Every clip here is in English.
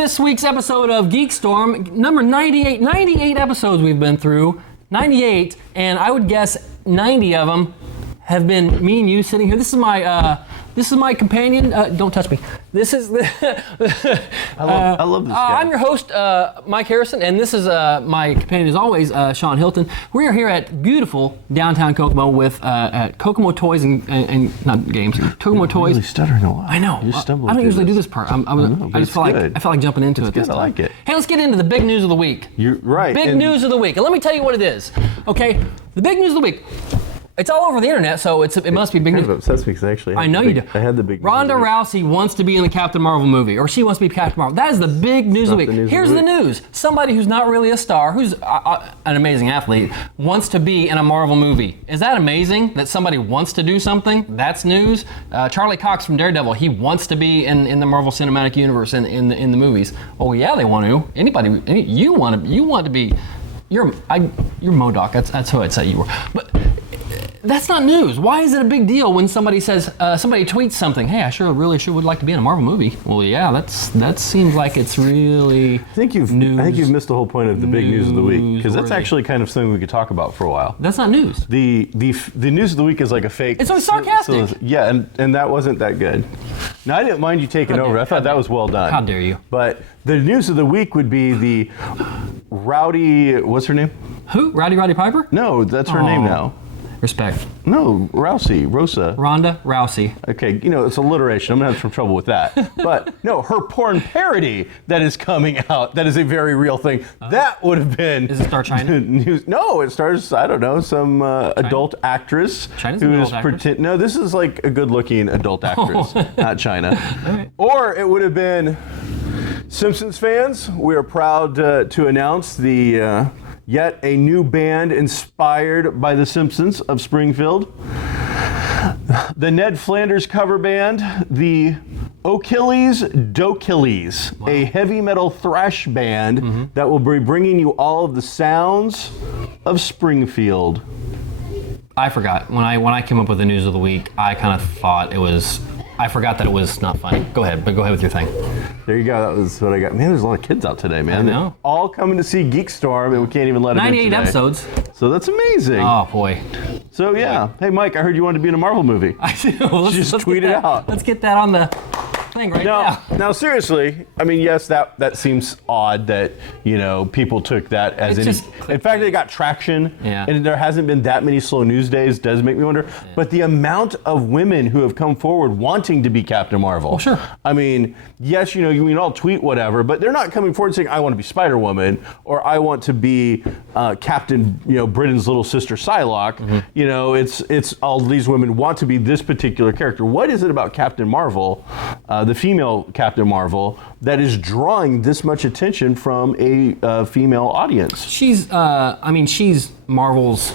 this week's episode of GeekStorm, number 98. 98 episodes we've been through. 98, and I would guess 90 of them have been me and you sitting here. This is my companion. Don't touch me. This is the. I love this guy. I'm your host, Mike Harrison, and this is my companion, as always, Sean Hilton. We are here at beautiful downtown Kokomo with Kokomo Toys and not games. Kokomo Toys. Really stuttering a lot. I know. You stumbled I don't through usually this. do this part. I just feel like jumping into it this good. time. I like it. Hey, let's get into the big news of the week. You're right. Big news of the week, and let me tell you what it is. Okay, the big news of the week. It's all over the internet, so it must be big news. I'm obsessed because actually I know you do. I had the big. Ronda Rousey wants to be in the Captain Marvel movie, or she wants to be Captain Marvel. That is the big news of the week. Here's the news. Somebody who's not really a star, who's an amazing athlete, wants to be in a Marvel movie. Is that amazing that somebody wants to do something? That's news. Charlie Cox from Daredevil, he wants to be in the Marvel Cinematic Universe in the movies. Oh yeah, they want to. You want to be. You're MODOK. That's who I'd say you were. But that's not news. Why is it a big deal when somebody says, somebody tweets something, hey, I really would like to be in a Marvel movie? Well, yeah, that seems like it's really I think you've missed the whole point of the big news of the week, because that's actually kind of something we could talk about for a while. That's not news. The news of the week is like a fake. It's always sarcastic. Yeah, and that wasn't that good. Now, I didn't mind you taking over. I thought that was well done. How dare you? But the news of the week would be the Rowdy, what's her name? Who? Rowdy Piper? No, that's her name now. Respect. No, Rosa. Ronda Rousey. Okay, it's alliteration. I'm gonna have some trouble with that. But no, her porn parody that is coming out, that is a very real thing. That would have been. Does it star China? News. No, it stars, I don't know, some adult actress. China's an adult actress? No, this is like a good-looking adult actress, not China. Right. Or it would have been Simpsons fans. We are proud to announce the. Yet a new band inspired by The Simpsons of Springfield. The Ned Flanders cover band, the O'Killies Dokillies, a heavy metal thrash band that will be bringing you all of the sounds of Springfield. I forgot. When I came up with the news of the week, I kind of thought it was. I forgot that it was not funny. Go ahead with your thing. There you go. That was what I got. Man, there's a lot of kids out today, man. I know. They're all coming to see GeekStorm, and we can't even let them in 98 today. episodes. So that's amazing. Oh, boy. So, yeah. Hey, Mike, I heard you wanted to be in a Marvel movie. I do. Let's tweet it out. Let's get that on the thing right now. Now, seriously, I mean, yes, that seems odd that, people took that as It's just in fact, they got traction, and there hasn't been that many slow news days, does make me wonder. Yeah. But the amount of women who have come forward wanting to be Captain Marvel. Oh, sure. I mean, yes, you can all tweet whatever, but they're not coming forward saying, I want to be Spider-Woman, or I want to be Captain, Britain's little sister Psylocke. It's all these women want to be this particular character. What is it about Captain Marvel, the female Captain Marvel, that is drawing this much attention from a female audience? She's Marvel's.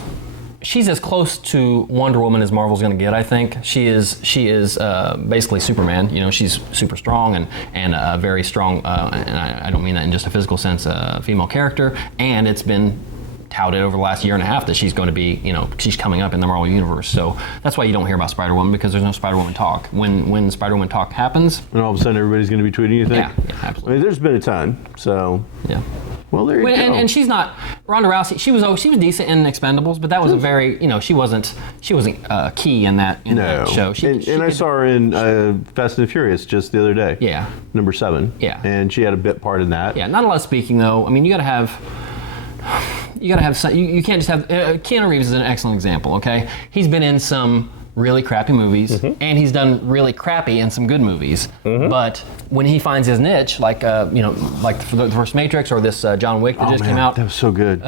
She's as close to Wonder Woman as Marvel's going to get, I think. She is basically Superman. She's super strong and very strong, and I don't mean that in just a physical sense, female character. And it's been touted over the last year and a half that she's going to be, she's coming up in the Marvel Universe. So that's why you don't hear about Spider-Woman, because there's no Spider-Woman talk. When Spider-Woman talk happens... And all of a sudden everybody's going to be tweeting, you think? Yeah, absolutely. I mean, there's been a ton, so... Yeah. Well, there you go. And she's not Ronda Rousey. She was decent in Expendables, but that was a very she wasn't key in that show. And I saw her in Fast and the Furious just the other day. Yeah. Number 7. Yeah. And she had a bit part in that. Yeah. Not a lot of speaking though. I mean, you got to have some. You can't just have. Keanu Reeves is an excellent example. Okay, he's been in some really crappy movies, and he's done really crappy in some good movies. But when he finds his niche, like the first Matrix or this John Wick that came out, that was so good.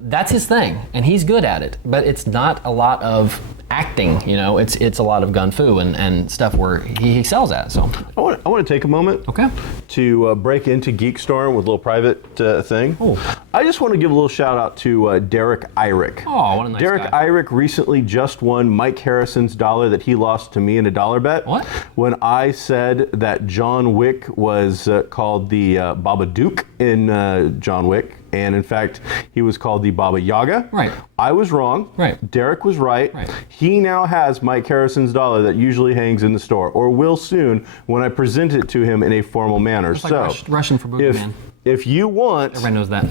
that's his thing, and he's good at it. But it's not a lot of acting, it's a lot of gun fu and stuff where he excels at. So I want to take a moment, okay, to break into GeekStorm with a little private thing. Oh. I just want to give a little shout out to Derek Irick. Oh, what a nice Derek guy. Irick recently just won Mike Harrison's dollar that he lost to me in a dollar bet. What? When I said that John Wick was called the Babadook in John Wick, and in fact, he was called the Baba Yaga. Right. I was wrong. Right. Derek was right. Right. He now has Mike Harrison's dollar that usually hangs in the store, or will soon when I present it to him in a formal manner. It's like Russian for boogeyman. If you want... Everybody knows that.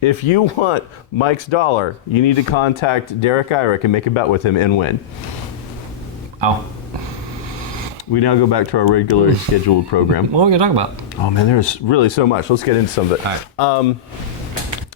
If you want Mike's dollar, you need to contact Derek Irick and make a bet with him and win. Oh. We now go back to our regularly scheduled program. What are we going to talk about? Oh man, there's really so much. Let's get into some of it. All right.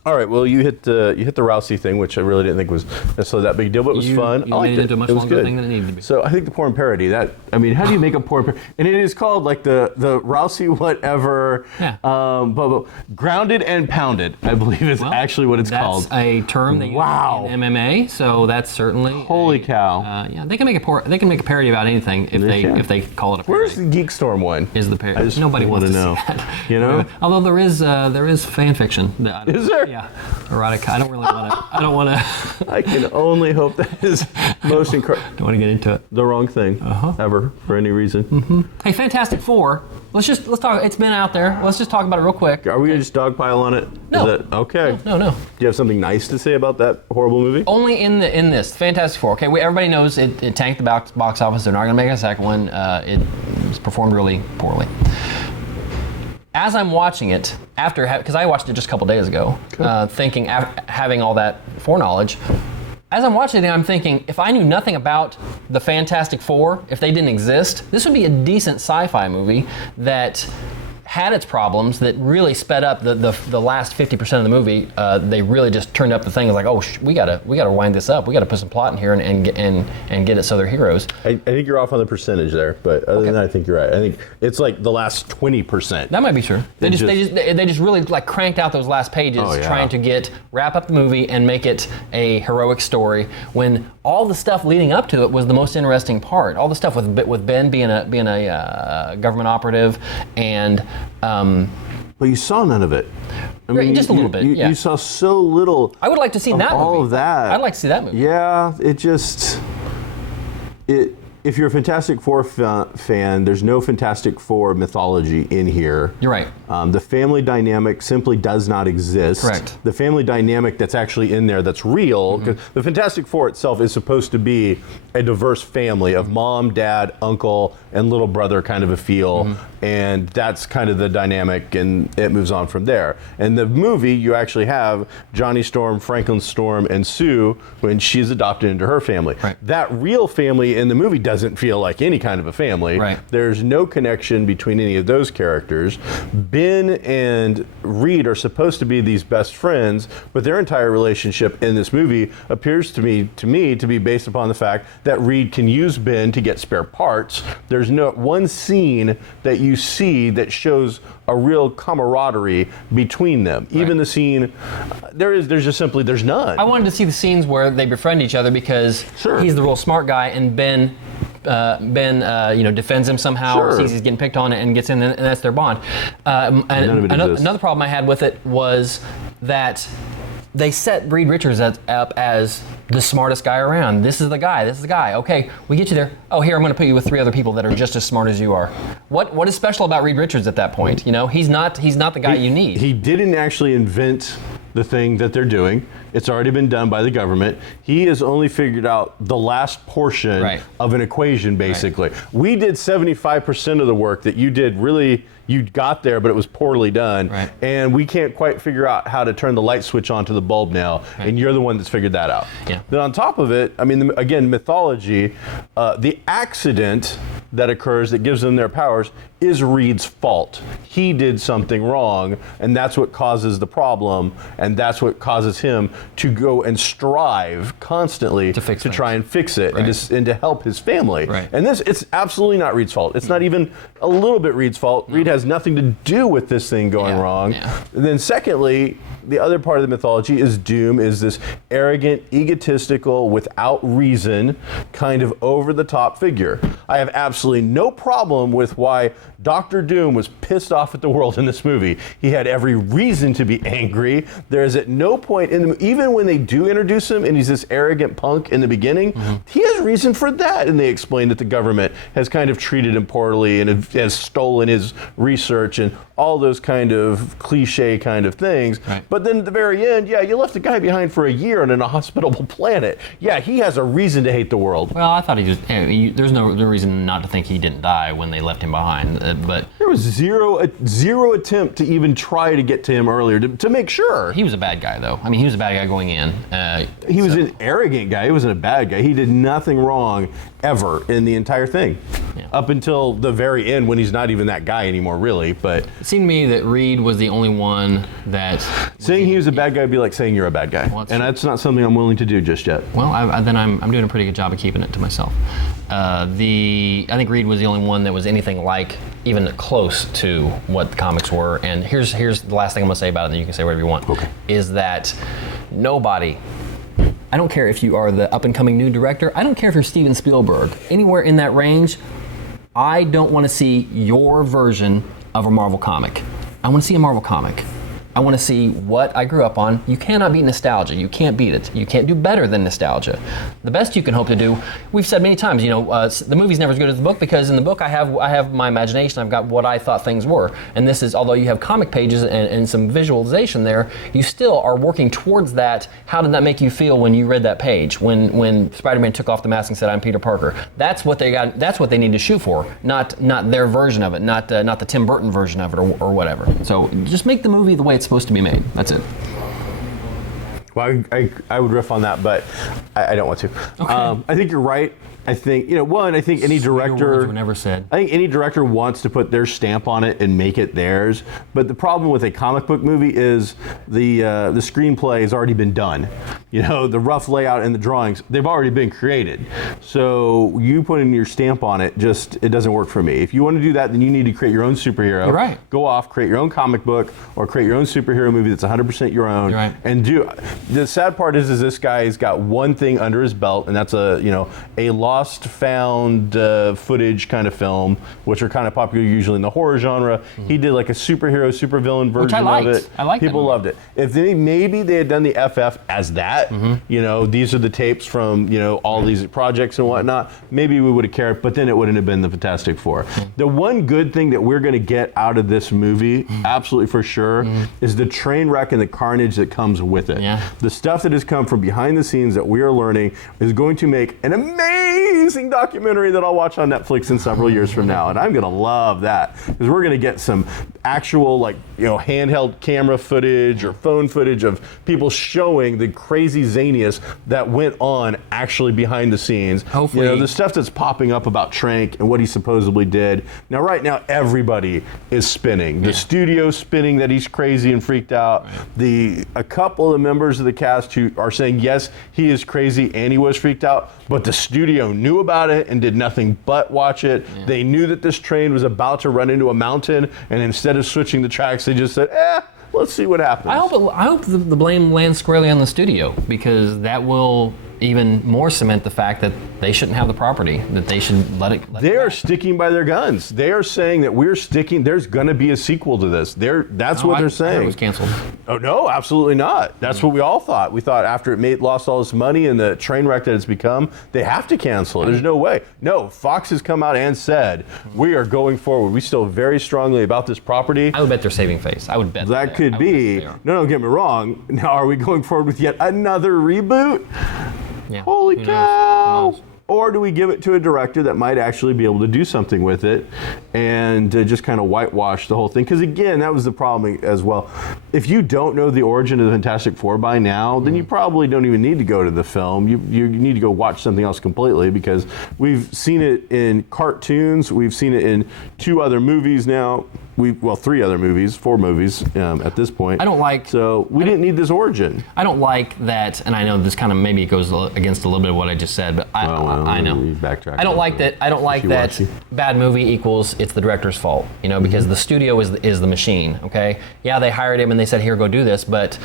All right. Well, you hit the Rousey thing, which I really didn't think was necessarily that big deal, but it was fun. You I liked made it into a much it was longer good. thing than it needed to be. So I think the porn parody. How do you make a porn parody? And it is called like the Rousey whatever. Yeah. But grounded and pounded, I believe is actually what it's called. That's a term they use in MMA. So that's certainly. Holy cow. Yeah, they can make a parody about anything if they call it a parody. Where's the GeekStorm one? Is the parody? Nobody wants to know. See that. You know. Although there is fan fiction. Is there? Yeah. Erotic. I don't really want to. I don't want to. I can only hope that is most incredible. Don't want to get into it. The wrong thing ever for any reason. Mm-hmm. Hey, Fantastic Four. Let's talk. It's been out there. Let's just talk about it real quick. Are we gonna just dogpile on it? No. Okay. No. Do you have something nice to say about that horrible movie? Only in this Fantastic Four. Okay, everybody knows it tanked the box office. They're not going to make a second one. It was performed really poorly. As I'm watching it, because I watched it just a couple days ago, thinking, having all that foreknowledge, as I'm watching it, I'm thinking, if I knew nothing about the Fantastic Four, if they didn't exist, this would be a decent sci-fi movie that had its problems, that really sped up the last 50% of the movie. They really just turned up the thing. It's like, oh, we gotta wind this up. We gotta put some plot in here and get it so they're heroes. I think you're off on the percentage there, but other than that, I think you're right. I think it's like the last 20%. That might be true. They just really like cranked out those last pages, trying to wrap up the movie and make it a heroic story. When all the stuff leading up to it was the most interesting part. All the stuff with Ben being a government operative and. But you saw none of it. I mean, just a little bit. You saw so little. I would like to see that movie. All of that. I'd like to see that movie. Yeah, if you're a Fantastic Four fan, there's no Fantastic Four mythology in here. You're right. The family dynamic simply does not exist. Correct. The family dynamic that's actually in there that's real, because the Fantastic Four itself is supposed to be a diverse family of mom, dad, uncle, and little brother kind of a feel. And that's kind of the dynamic, and it moves on from there. And the movie, you actually have Johnny Storm, Franklin Storm, and Sue when she's adopted into her family. Right. That real family in the movie doesn't feel like any kind of a family. Right. There's no connection between any of those characters. Ben and Reed are supposed to be these best friends, but their entire relationship in this movie appears to me to be based upon the fact that Reed can use Ben to get spare parts. There's no one scene that you see that shows a real camaraderie between them. Right. Even the scene, there's none. I wanted to see the scenes where they befriend each other because he's the real smart guy, and Ben defends him somehow, sees he's getting picked on and gets in, and that's their bond. Another problem I had with it was that they set Reed Richards up as the smartest guy around. This is the guy. Okay, we get you there. Oh, here, I'm going to put you with 3 other people that are just as smart as you are. What is special about Reed Richards at that point? You know, he's not the guy you need. He didn't actually invent the thing that they're doing. It's already been done by the government. He has only figured out the last portion of an equation, basically. Right. We did 75% of the work that you did. Really, you got there, but it was poorly done. Right. And we can't quite figure out how to turn the light switch on to the bulb now. Right. And you're the one that's figured that out. Yeah. Then on top of it, I mean, again, mythology, the accident that occurs that gives them their powers is Reed's fault. He did something wrong, and that's what causes the problem, and that's what causes him to go and strive constantly to try and fix it, and to help his family. Right. And it's absolutely not Reed's fault. It's not even a little bit Reed's fault. Reed has nothing to do with this thing going wrong. Yeah. And then secondly, the other part of the mythology is Doom is this arrogant, egotistical, without reason, kind of over-the-top figure. I have absolutely no problem with why Doctor Doom was pissed off at the world in this movie. He had every reason to be angry. There is at no point in the even when they do introduce him and he's this arrogant punk in the beginning, he has reason for that. And they explain that the government has kind of treated him poorly and has stolen his research and all those kind of cliche kind of things. Right. But then at the very end, yeah, you left the guy behind for a year on an inhospitable planet. Yeah, he has a reason to hate the world. Well, I thought he just, there's no reason not to think he didn't die when they left him behind. But there was zero attempt to even try to get to him earlier to make sure. he was a bad guy, though. I mean, he was a bad guy going in. He was an arrogant guy. He wasn't a bad guy. He did nothing wrong ever in the entire thing. Yeah. Up until the very end when he's not even that guy anymore, really. But It seemed to me that Reed was the only one that... saying he was a bad guy would be like saying you're a bad guy. Well, and that's not something I'm willing to do just yet. Well, then I'm doing a pretty good job of keeping it to myself. I think Reed was the only one that was anything like even close to what the comics were. And here's the last thing I'm gonna say about it, and you can say whatever you want. Okay. Is that nobody, I don't care if you are the up and coming new director, I don't care if you're Steven Spielberg, anywhere in that range, I don't want to see your version of a Marvel comic. I want to see a Marvel comic. I want to see what I grew up on. You cannot beat nostalgia. You can't beat it. You can't do better than nostalgia. The best you can hope to do, we've said many times, the movie's never as good as the book because in the book I have my imagination. I've got what I thought things were. And this is, although you have comic pages and some visualization there, you still are working towards that. How did that make you feel when you read that page? When Spider-Man took off the mask and said, "I'm Peter Parker." That's what they got. That's what they need to shoot for. Not their version of it. Not the Tim Burton version of it or whatever. So just make the movie the way it's supposed to be made. That's it. Well, I would riff on that, but I don't want to. Okay. I think you're right. I think, I think any director... words were never said. I think any director wants to put their stamp on it and make it theirs. But the problem with a comic book movie is the screenplay has already been done. The rough layout and the drawings, they've already been created. So you putting your stamp on it, it doesn't work for me. If you want to do that, then you need to create your own superhero. You're right. Go off, create your own comic book, or create your own superhero movie that's 100% your own. You're right. And the sad part is this guy's got one thing under his belt, and that's a lost found footage kind of film, which are kind of popular usually in the horror genre. He did like a superhero, supervillain version of it. I liked People loved it. If maybe they had done the FF as that, these are the tapes from all these projects and whatnot, maybe we would have cared, but then it wouldn't have been the Fantastic Four. The one good thing that we're going to get out of this movie, absolutely for sure, is the train wreck and the carnage that comes with it. Yeah. The stuff that has come from behind the scenes that we are learning is going to make an amazing documentary that I'll watch on Netflix in several years from now, and I'm going to love that because we're going to get some actual handheld camera footage or phone footage of people showing the crazy zaniness that went on actually behind the scenes. Hopefully, the stuff that's popping up about Trank and what he supposedly did. Now, right now, everybody is spinning. The studio's spinning that he's crazy and freaked out. Right. A couple of the members of the cast who are saying yes, he is crazy and he was freaked out, but the studio knew about it and did nothing but watch it. Yeah. They knew that this train was about to run into a mountain, and instead of switching the tracks, they just said, let's see what happens. I hope the blame lands squarely on the studio, because that will even more cement the fact that they shouldn't have the property, that they should let it They are sticking by their guns. They are saying that there's going to be a sequel to this. That's what they're saying. It was canceled. Oh, no, absolutely not. That's what we all thought. We thought after it lost all its money and the train wreck that it's become, they have to cancel it. There's no way. No, Fox has come out and said, we are going forward. We still very strongly about this property. I would bet they're saving face. I would bet that could be. No, don't get me wrong. Now, are we going forward with yet another reboot? Yeah. Holy cow! Or do we give it to a director that might actually be able to do something with it and just kind of whitewash the whole thing? Because again, that was the problem as well. If you don't know the origin of the Fantastic Four by now, then you probably don't even need to go to the film. You need to go watch something else completely, because we've seen it in cartoons. We've seen it in 2 other movies now. 3 other movies, 4 movies at this point. So we didn't need this origin. I don't like that, and I know this kind of maybe goes against a little bit of what I just said, but I know. I don't like that. I don't like that. Bad movie equals it's the director's fault, because the studio is the machine. Okay, yeah, they hired him and they said, here, go do this, but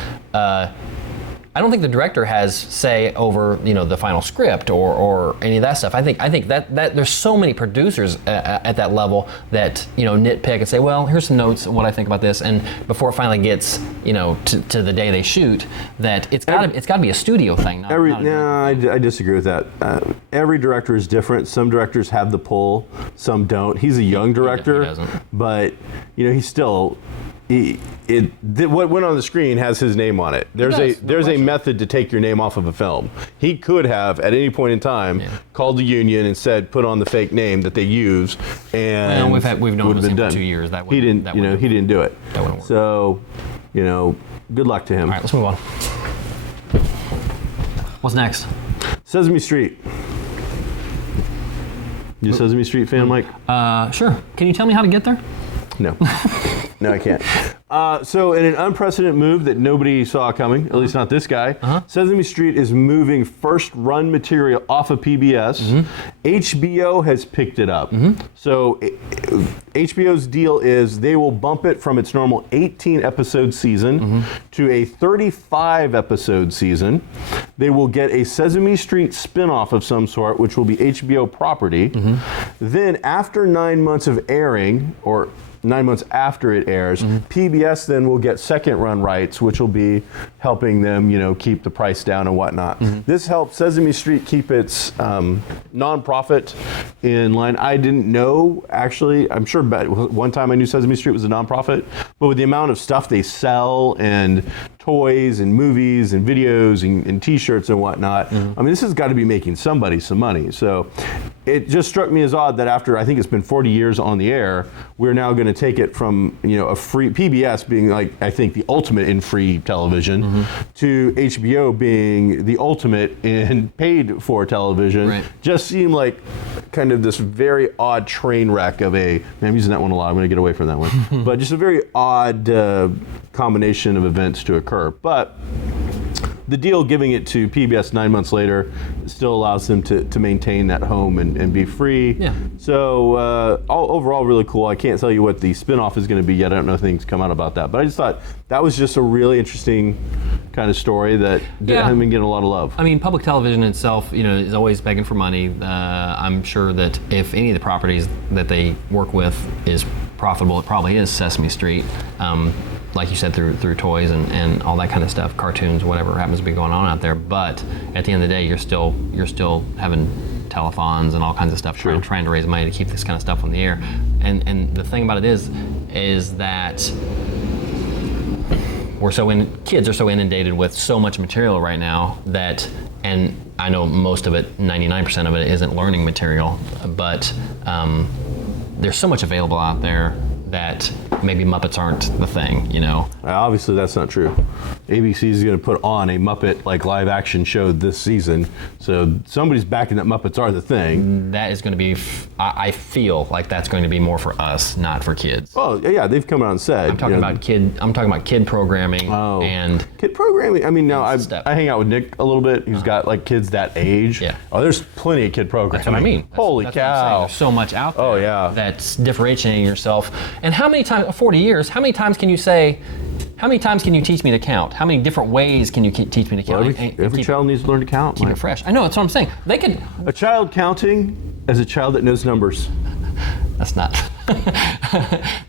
I don't think the director has say over the final script or any of that stuff. I think that there's so many producers at that level that nitpick and say, well, here's some notes on what I think about this, and before it finally gets to the day they shoot, that it's got to be a studio thing. I disagree with that. Every director is different. Some directors have the pull, some don't. He's a young director, he doesn't. but he's still. What went on the screen has his name on it. There's a method to take your name off of a film. He could have at any point in time called the union and said put on the fake name that they use, and we've known him for 2 years. He didn't do it. That wouldn't work. So good luck to him. All right, let's move on. What's next? Sesame Street. You a Sesame Street fan, Mike? Sure. Can you tell me how to get there? No. No, I can't. So in an unprecedented move that nobody saw coming, at least not this guy, Sesame Street is moving first-run material off of PBS. HBO has picked it up. So HBO's deal is they will bump it from its normal 18-episode season to a 35-episode season. They will get a Sesame Street spin-off of some sort, which will be HBO property. Then after 9 months of airing, or 9 months after it airs, PBS then will get second run rights, which will be helping them, keep the price down and whatnot. This helps Sesame Street keep its nonprofit in line. I didn't know, actually. I'm sure one time I knew Sesame Street was a nonprofit, but with the amount of stuff they sell and toys and movies and videos and t-shirts and whatnot, I mean, this has got to be making somebody some money. So it just struck me as odd that after, I think it's been 40 years on the air, we're now going to take it from, a free, PBS being like, I think the ultimate in free television, to HBO being the ultimate in paid for television. Right. Just seemed like kind of this very odd train wreck of I'm using that one a lot, I'm going to get away from that one, but just a very odd combination of events to occur. But the deal giving it to PBS 9 months later still allows them to maintain that home and be free. Yeah. So overall, really cool. I can't tell you what the spinoff is going to be yet. I don't know if things come out about that. But I just thought that was just a really interesting kind of story that hasn't been getting a lot of love. I mean, public television itself, is always begging for money. I'm sure that if any of the properties that they work with is profitable, it probably is Sesame Street. Like you said, through toys and all that kind of stuff, cartoons, whatever happens to be going on out there. But at the end of the day, you're still having telethons and all kinds of stuff, trying to raise money to keep this kind of stuff on the air. And the thing about it is that kids are so inundated with so much material right now that, and I know most of it, 99% of it isn't learning material, but there's so much available out there that maybe Muppets aren't the thing, Obviously, that's not true. ABC is going to put on a Muppet live action show this season, so somebody's backing that Muppets are the thing. That is going to be. I feel like that's going to be more for us, not for kids. Oh yeah, they've come out and said. I'm talking about kid programming and kid programming. I mean, now I hang out with Nick a little bit. He's got kids that age. Yeah. Oh, there's plenty of kid programming. That's what I mean. Holy that's cow! What I'm saying. There's so much out there. Oh yeah. That's differentiating yourself. And how many times? 40 years. How many times can you say? How many times can you teach me to count? How many different ways can you teach me to count? Well, every child needs to learn to count. Keep it fresh. I know, that's what I'm saying. They could. A child counting as a child that knows numbers. That's not.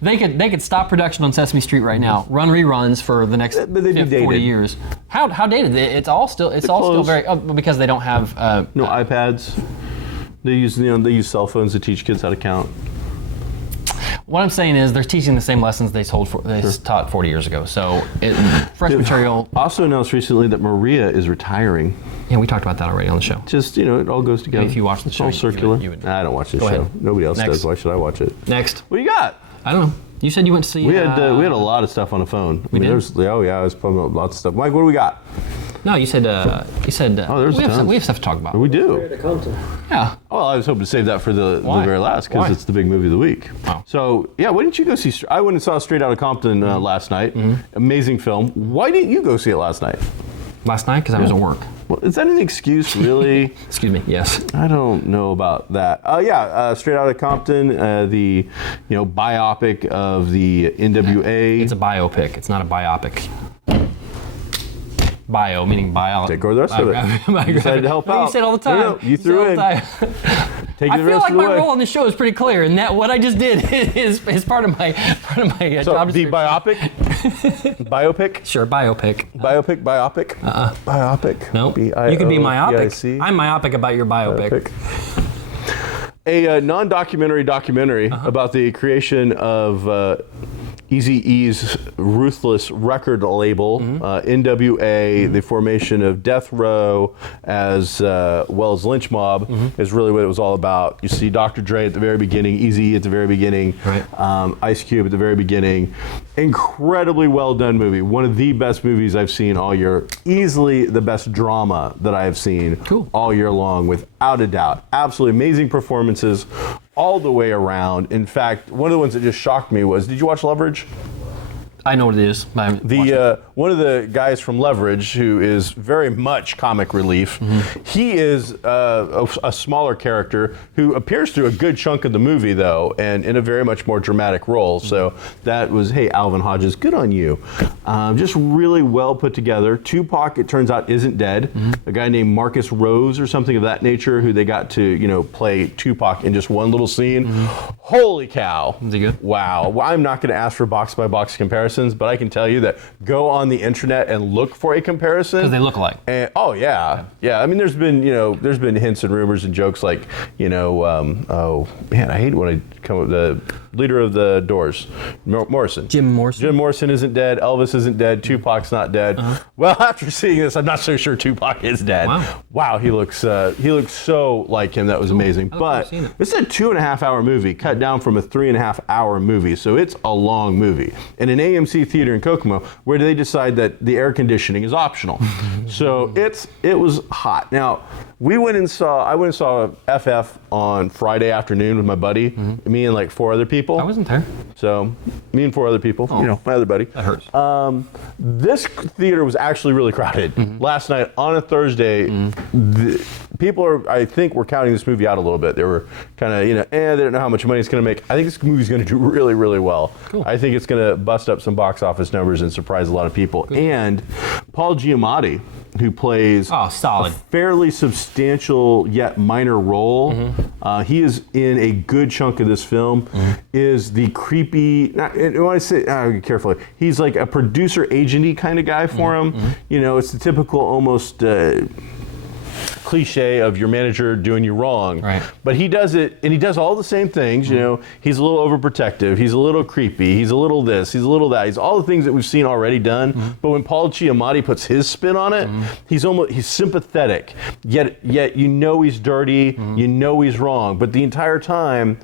They could stop production on Sesame Street right now. Run reruns for the next 40 years. How dated? It's all still very because they don't have no iPads. They use cell phones to teach kids how to count. What I'm saying is they're teaching the same lessons they taught 40 years ago. So fresh material. Also announced recently that Maria is retiring. Yeah, we talked about that already on the show. Just, it all goes together. Maybe if you watch the show, it's all circular. you would. I don't watch the show. Ahead. Nobody else Next. does. Why should I watch it? Next. What do you got? I don't know. You said you went to see. We had a lot of stuff on the phone. We did? I was pulling up lots of stuff. Mike, what do we got? No, you said. there's we have stuff to talk about. We do. Outta Compton. Yeah. Well, I was hoping to save that for the very last because Why? it's the big movie of the week. Oh. So, yeah, why didn't you go see... I went and saw Straight Outta Compton last night. Amazing film. Why didn't you go see it last night? Last night because I was at work. Well, is that an excuse, really? Excuse me. Yes. I don't know about that. Straight Outta Compton, the biopic of the NWA. It's a biopic. It's not a biopic. bio, meaning biology. Take over the rest of it. You decided to help out. You say it all the time. No, you threw in. I feel like my role on the show is pretty clear, and that what I just did is part of my job description. The biopic? Biopic? Sure, biopic. Biopic? Biopic? No. You could be myopic. I'm myopic about your biopic. A non-documentary documentary about the creation of Eazy-E's ruthless record label, NWA, the formation of Death Row, as well as Lynch Mob, is really what it was all about. You see Dr. Dre at the very beginning, Eazy at the very beginning, Ice Cube at the very beginning. Incredibly well done movie. One of the best movies I've seen all year. Easily the best drama that I have seen all year long, without a doubt. Absolutely amazing performances all the way around. In fact, one of the ones that just shocked me was, did you watch Leverage? I know what it is. One of the guys from Leverage, who is very much comic relief, he is a smaller character who appears through a good chunk of the movie, though, and in a very much more dramatic role. So that was, hey, Alvin Hodges, good on you. Just really well put together. Tupac, it turns out, isn't dead. A guy named Marcus Rose or something of that nature, who they got to, play Tupac in just one little scene. Holy cow. Is he good? Wow. Well, I'm not going to ask for box-by-box comparisons, but I can tell you that go on the internet and look for a comparison. Because they look alike. And, yeah. I mean, there's been hints and rumors and jokes like, oh man, I hate when I come up with the leader of the Doors, Morrison. Jim Morrison isn't dead. Elvis isn't dead. Tupac's not dead. Well, after seeing this, I'm not so sure Tupac is dead. Wow, he looks so like him. That was amazing. But this is a 2.5-hour movie cut down from a 3.5-hour movie, so it's a long movie. In an AMC theater in Kokomo, where they decide that the air conditioning is optional. So it was hot. Now, I went and saw FF on Friday afternoon with my buddy, me and like 4 other people. I wasn't there. So, me and 4 other people, my other buddy. That hurts. This theater was actually really crowded. Last night on a Thursday, people were counting this movie out a little bit. They were kind of, they don't know how much money it's going to make. I think this movie's going to do really, really well. Cool. I think it's going to bust up some box office numbers and surprise a lot of people. Cool. And Paul Giamatti, who plays a fairly substantial yet minor role. He is in a good chunk of this film. Is the creepy, when I say, carefully, he's like a producer agenty kind of guy for him. It's the typical almost cliche of your manager doing you wrong. Right. But he does it, and he does all the same things. He's a little overprotective. He's a little creepy. He's a little this. He's a little that. He's all the things that we've seen already done. But when Paul Giamatti puts his spin on it, he's sympathetic. Yet he's dirty. He's wrong. But the entire time,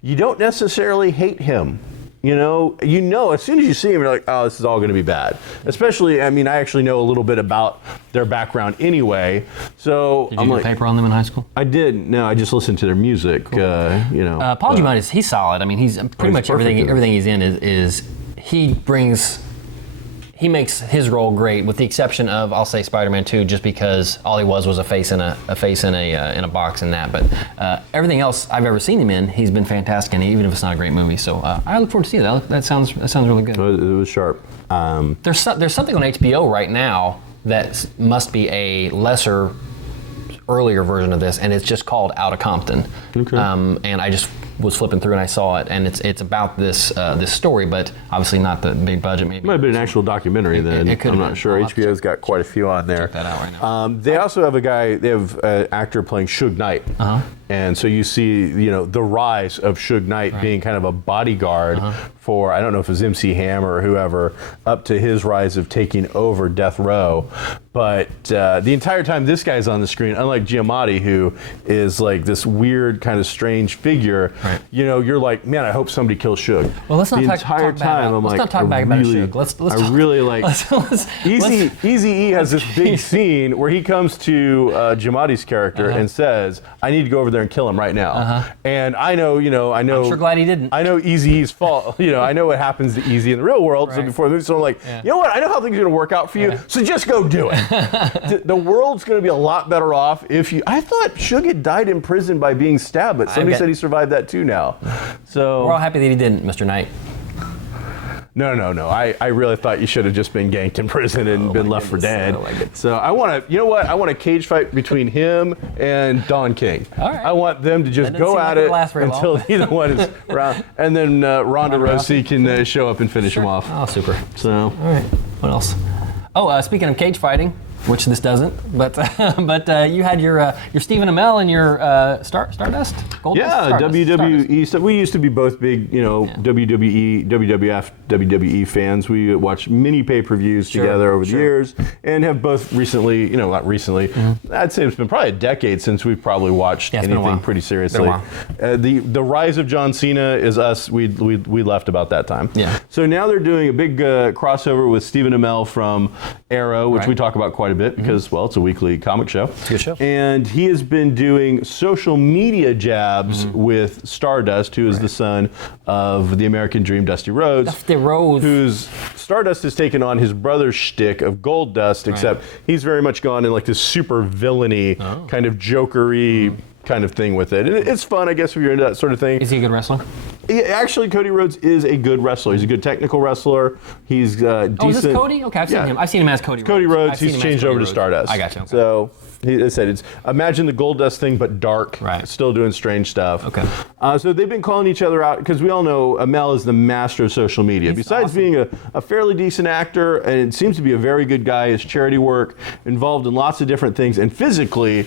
you don't necessarily hate him. As soon as you see him, you're like, oh, this is all going to be bad. Especially, I actually know a little bit about their background anyway. So did you do a paper on them in high school? I did. No, I just listened to their music. Cool. Paul Giamatti, he's solid. He's pretty much everything he's in is he makes his role great, with the exception of, I'll say, Spider-Man 2, just because all he was a face in a box in that. But everything else I've ever seen him in, he's been fantastic, and even if it's not a great movie. So I look forward to seeing that. That sounds really good. It was sharp. There's something on HBO right now that must be a earlier version of this, and it's just called Outta Compton. Okay. And I just was flipping through and I saw it, and it's about this story, but obviously not the big budget. Maybe it might have been an actual documentary then. I'm not sure. HBO's got quite a few on there. Check that out right now. They also have an actor playing Suge Knight. And so you see, the rise of Suge Knight being kind of a bodyguard for, I don't know if it was MC Hammer or whoever, up to his rise of taking over Death Row. But the entire time this guy's on the screen, unlike Giamatti, who is like this weird kind of strange figure, you're like, man, I hope somebody kills Suge. Well, let's not the talk entire bad time. about, I'm let's like, not talk bad about Suge. Let's really like. Eazy-E has this big scene where he comes to Giamatti's character and says, "I need to go over there and kill him right now." And I know. I'm sure glad he didn't. I know Eazy-E's fault. I know what happens to Eazy in the real world. So before the movie, so I'm like, you know what? I know how things are going to work out for you. So just go do it. The world's going to be a lot better off if you. I thought Suge had died in prison by being stabbed, but somebody said he survived that too now. So we're all happy that he didn't, Mr. Knight. No. I really thought you should have just been ganked in prison and been left for dead. So I want to, you know what? I want a cage fight between him and Don King. All right. I want them to just go at it until either one is around, and then Ronda Rousey can show up and finish him off. Oh, super. So. All right. What else? Oh, speaking of cage fighting, which this doesn't, but you had your Stephen Amell and your Stardust? WWE stuff. We used to be both big, WWE, WWF, WWE fans. We watched many pay-per-views together over the years, and have both recently, not recently, I'd say it's been probably a decade since we've probably watched anything pretty seriously. The rise of John Cena is us. We left about that time. Yeah. So now they're doing a big crossover with Stephen Amell from Arrow, which we talk about quite a bit because, well, it's a weekly comic show. It's a good show. And he has been doing social media jabs with Stardust, who is the son of the American Dream, Dusty Rhodes. Whose Stardust has taken on his brother's shtick of Gold Dust, except he's very much gone in like this super villainy, kind of jokery kind of thing with it. And it's fun, I guess, if you're into that sort of thing. Is he a good wrestler? Yeah, actually, Cody Rhodes is a good wrestler. He's a good technical wrestler. He's decent. Oh, is this Cody? Okay, I've seen him. I've seen him as Cody Rhodes. Cody Rhodes, he's changed over to Stardust. I got you. Okay. So, I said, it's imagine the Gold Dust thing, but dark. Right. Still doing strange stuff. Okay. So they've been calling each other out, because we all know Amell is the master of social media. Besides being a fairly decent actor, and it seems to be a very good guy, his charity work, involved in lots of different things, and physically,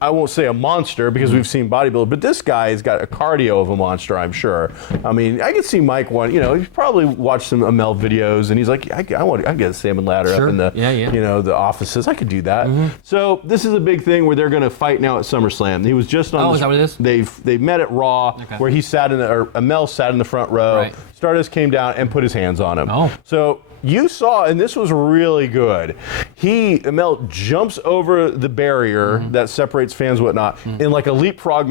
I won't say a monster, because we've seen bodybuilding, but this guy has got a cardio of a monster, I'm sure. I mean, I could see Mike he's probably watched some Amell videos, and he's like, I get a salmon ladder up in the, the offices. I could do that. So this is a big thing where they're going to fight now at SummerSlam. He was just on. Is that what it is? They've met at Raw, where he Amell sat in the front row. Right. Stardust came down and put his hands on him. Oh. So you saw, and this was really good. Amell jumps over the barrier that separates fans and whatnot in like a leapfrog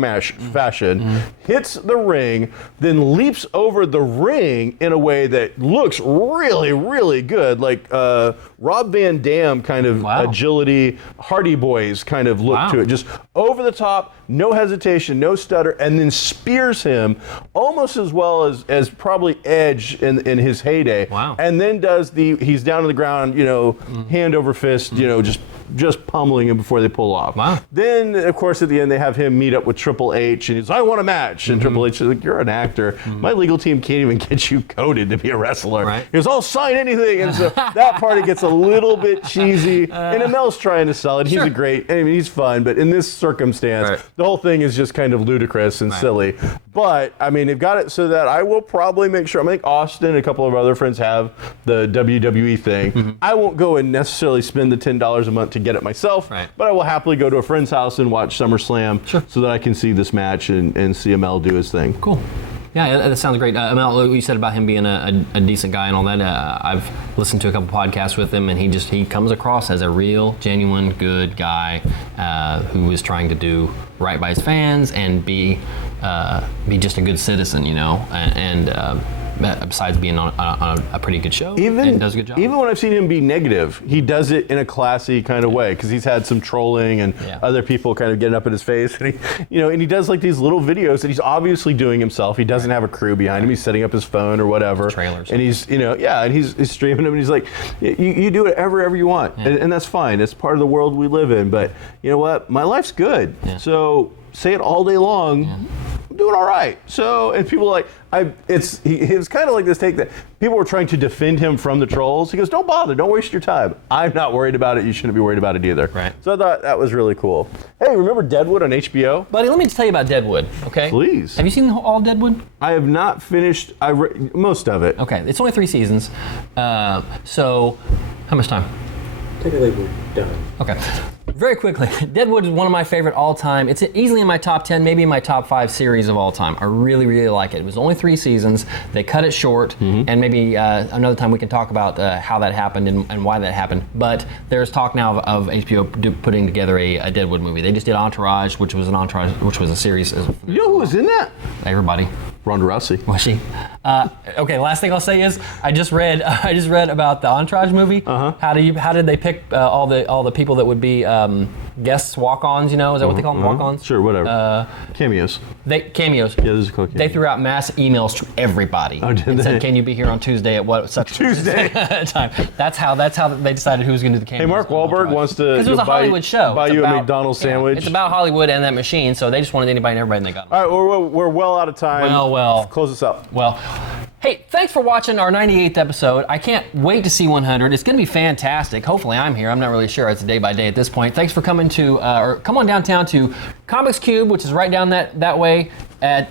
fashion, hits the ring, then leaps over the ring in a way that looks really, really good. Like Rob Van Dam kind of agility, Hardy Boys kind of look to it. Just over the top, no hesitation, no stutter, and then spears him almost as well as probably Edge in his heyday. Wow. And then he's down on the ground, hand over fist, just pummeling him before they pull off. Wow. Then, of course, at the end, they have him meet up with Triple H, and he's like, I want a match. And Triple H is like, you're an actor. My legal team can't even get you coded to be a wrestler. Right. He goes, I'll sign anything. And so that part, it gets a little bit cheesy. And Amell's trying to sell it. He's he's fun. But in this circumstance, the whole thing is just kind of ludicrous and silly. But, I mean, they've got it so that I will probably make sure, I think Austin and a couple of other friends have the WWE thing. I won't go and necessarily spend the $10 a month to get it myself, but I will happily go to a friend's house and watch SummerSlam so that I can see this match and see Amell do his thing. Cool. Yeah, that sounds great. Amell, what you said about him being a decent guy and all that, I've listened to a couple podcasts with him, and he comes across as a real, genuine, good guy who is trying to do right by his fans and be just a good citizen, and besides being on a pretty good show, and does a good job. Even when I've seen him be negative, he does it in a classy kind of way, because he's had some trolling and other people kind of getting up in his face, and he does like these little videos that he's obviously doing himself. He doesn't have a crew behind him. He's setting up his phone or whatever, trailers, and he's and he's streaming them, and he's like, you do whatever you want, and that's fine. It's part of the world we live in. But you know what? My life's good, so say it all day long. I'm doing all right. So, and people are like, he was kind of like this take that people were trying to defend him from the trolls. He goes, don't bother, don't waste your time. I'm not worried about it. You shouldn't be worried about it either. Right. So I thought that was really cool. Hey, remember Deadwood on HBO? Buddy, let me tell you about Deadwood, okay? Please. Have you seen all Deadwood? I have not finished most of it. Okay, it's only 3 seasons. So, how much time? Technically, we're done. Okay. Very quickly, Deadwood is one of my favorite all-time. It's easily in my top 10, maybe in my top 5 series of all time. I really, really like it. It was only 3 seasons. They cut it short, and maybe another time we can talk about how that happened and why that happened. But there's talk now of HBO putting together a Deadwood movie. They just did Entourage, which was a series. You know who was in that? Everybody. Ronda Rousey. Was she? Okay. Last thing I'll say is I just read about the Entourage movie. How did they pick all the people that would be guests, walk-ons, you know, is that what they call them, walk-ons? Sure, whatever. Cameos. Cameos. Yeah, this is called They cameos. threw out mass emails to everybody. Oh, did and they? said, "Can you be here on Tuesday at what such Tuesday. time?" That's how they decided who was going to do the cameos. Hey, Mark Wahlberg wants to because it was a Hollywood show. buy It's you about- a McDonald's yeah, sandwich. it's about Hollywood and that machine, so they just wanted anybody and everybody, and they got them. All right, we're well out of time. Well. Close us up. Well, hey, thanks for watching our 98th episode. I can't wait to see 100. It's going to be fantastic. Hopefully I'm here. I'm not really sure. It's day by day at this point. Thanks for coming to, or come on downtown to Comics Cube, which is right down that way at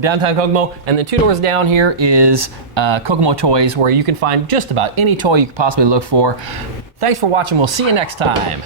downtown Kokomo. And then 2 doors down here is Kokomo Toys, where you can find just about any toy you could possibly look for. Thanks for watching. We'll see you next time.